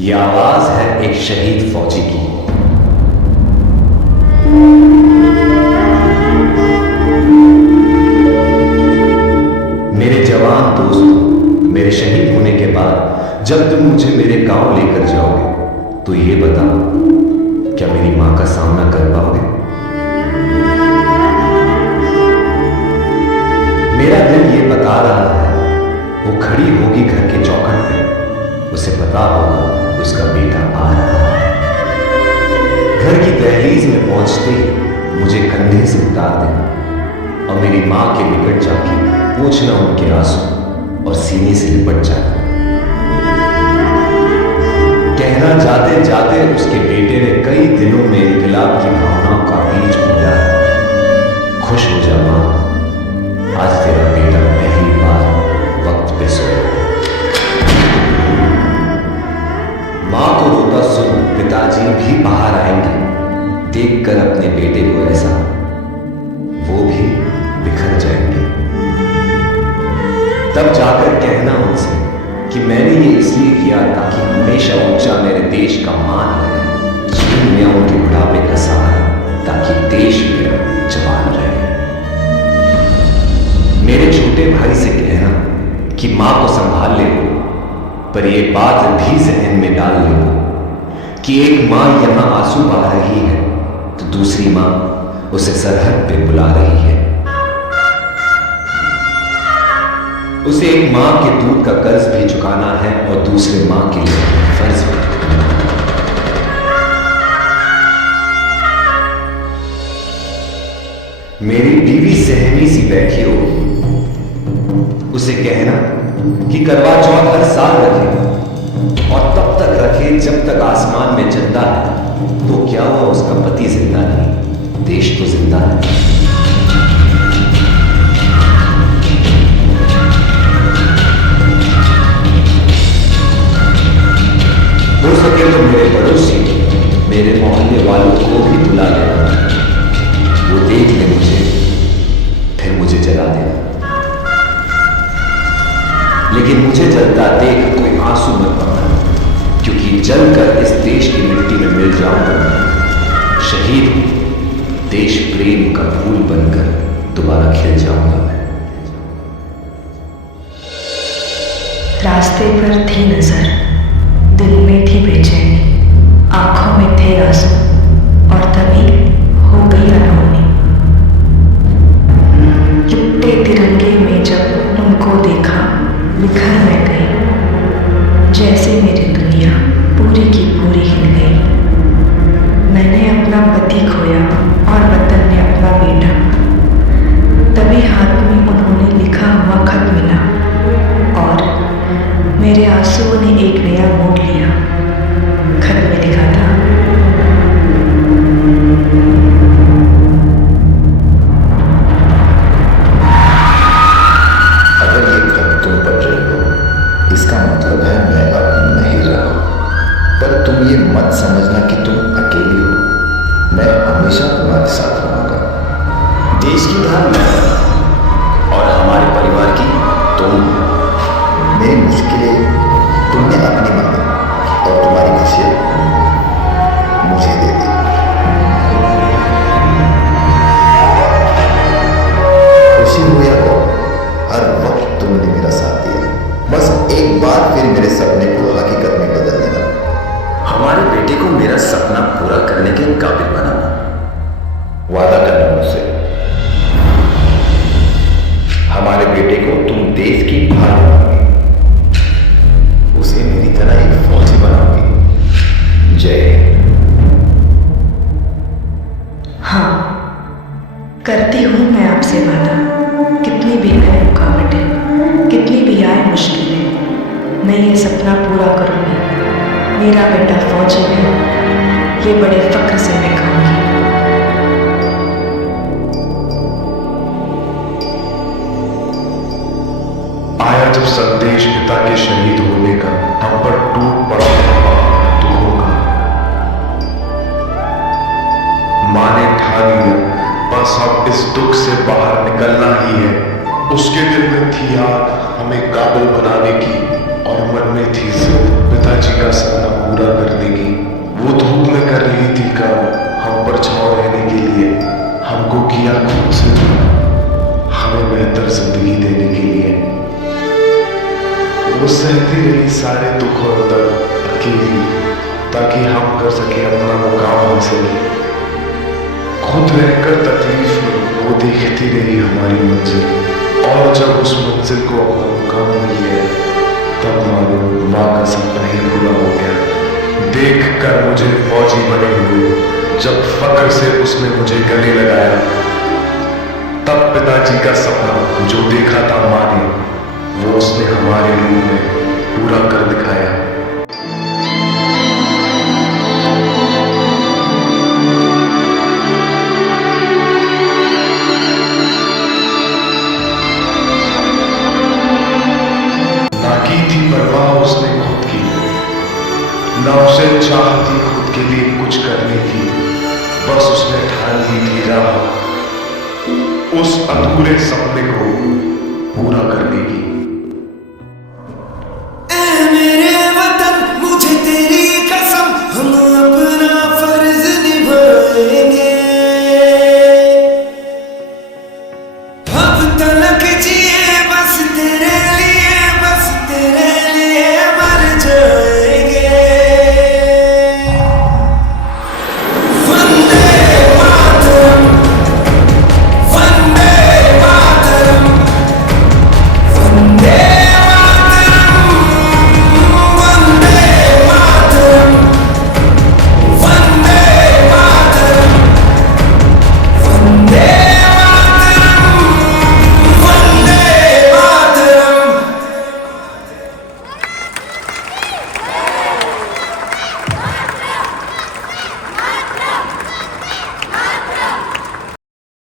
ये आवाज है एक शहीद फौजी की। मेरे जवान दोस्तों, मेरे शहीद होने के बाद जब तुम मुझे मेरे गांव लेकर जाओगे तो ये बताओ, क्या मेरी मां का सामना कर पाओगे? मेरा दिल ये बता रहा है, वो खड़ी होगी घर के चौखट पे, उसे पता होगा उसका बेटा आ रहा है। घर की दहलीज में पहुंचते ही मुझे कंधे से उतार देना और मेरी मां के निकट जाके पूछना उनके आंसू और सीने से लिपट जाना, कहना जाते जाते उसके बेटे ने कई दिनों में इनकलाब की भावनाओं का बीज बोया है। खुश हो जा मां, आज तेरा बेटा पहली बार वक्त पे सोया। मां को रोता सुन पिताजी भी बाहर आएंगे, देखकर अपने बेटे को ऐसा वो भी बिखर जाएंगे। तब जाकर कहना उनसे कि मैंने ये इसलिए किया ताकि हमेशा ऊंचा मेरे देश का मान रहे, छीन लिया उनके बुढ़ापे का सहारा ताकि देश मेरा जवान रहे। मेरे छोटे भाई से कहना कि मां को संभाल ले, पर यह बात भी जहन में डाल ले कि एक मां यहां आंसू बहा रही है तो दूसरी मां उसे सरहद पे बुला रही है। उसे एक मां के दूध का कर्ज भी चुकाना है और दूसरे मां के लिए फर्ज भी। मेरी बीवी सहमी सी बैठी होगी, उसे कहना कि करवा चौथ हर साल रखे और तब तक रखे जब तक आसमान में चंदा है। तो क्या हुआ उसका पति जिंदा नहीं, देश तो जिंदा है। हो सके तो मेरे पड़ोसी, मेरे मोहल्ले वालों को भी बुला लेना, वो देख ले मुझे, फिर मुझे जला देना। लेकिन मुझे जलता देख कोई आंसू मत बहाना, क्योंकि जलकर इस देश की मिट्टी में मिल जाऊंगा। शहीद हूं, देश प्रेम का फूल बनकर दोबारा खिल जाऊंगा मैं। रास्ते पर थी नजर, दिल में थी बेचैनी, आंखों में थे आंसू और तभी हो गई अनहोनी। लिपटे तिरंगे में जब उनको देखा, बिखर मैं गई, जैसे मेरी दुनिया पूरी की पूरी हिल गई। मैंने अपना पति खोया और वतन ने अपना बेटा, तभी हाथ में उन्होंने लिखा हुआ खत मिला और मेरे आंसुओं ने एक नया मोड़ लिया। खत में लिखा था, अगर ये खत तुम पढ़ रही हो, इसका मतलब है मैं अब नहीं रहा। पर तुम ये मत समझना कि तुम अकेली हो, मैं हमेशा तुम्हारे साथ रहूंगा। देश की धार मैं और हमारे परिवार की तुम। मेरी मुश्किलें तुमने अपनी मानी और तुम्हारी खुशियां मुझे दे दी। खुशी हो या गम, हर वक्त तुमने मेरा साथ दिया। बस एक बार फिर मेरे सपने को हकीकत में बदल देना। हमारे बेटे को मेरा सपना पूरा करने के काबिल बनाना। वादा करना मुझसे, हमारे बेटे को तुम देश की ढाल बनाओगी, उसे मेरी तरह एक फौजी बनाओगी। जय हिंद। हाँ, करती हूँ मैं आपसे वादा, कितनी भी आए रुकावटें, कितनी भी आए मुश्किलें, मैं ये सपना पूरा करूँगी। मेरा बेटा फौजी है, ये बड़े फख्र से मैं कहूँगी। आया जब संदेश पिता के शहीद होने का, हम पर टूट पड़ा दुखों का। माँ ने ठान लिया, बस अब इस दुख से बाहर निकलना ही है। उसके दिल में थी आग हमें काबिल बनाने की, और मन में थी जिद पिताजी का सपना पूरा सारे दुख और दर्द अकेली, ताकि हम कर सके अपना मुकाम हासिल। खुद रहकर तकलीफ में वो देखती रही हमारी मंजिल, और जब उस मंजिल को अपना मुकाम मिल गया, तब मालूम माँ का सपना ही पूरा हो गया। देख कर मुझे फौजी बने हुए, जब फक्र से उसने मुझे गले लगाया, तब पिताजी का सपना जो देखा था माँ ने, वो उसने हमारे रूप में पूरा कर दिखाया। ना की थी परवाह उसने खुद की, ना उसे चाह थी खुद के लिए कुछ करने की, बस उसने ठान ली थी राह उस अधूरे सपने को पूरा करने की।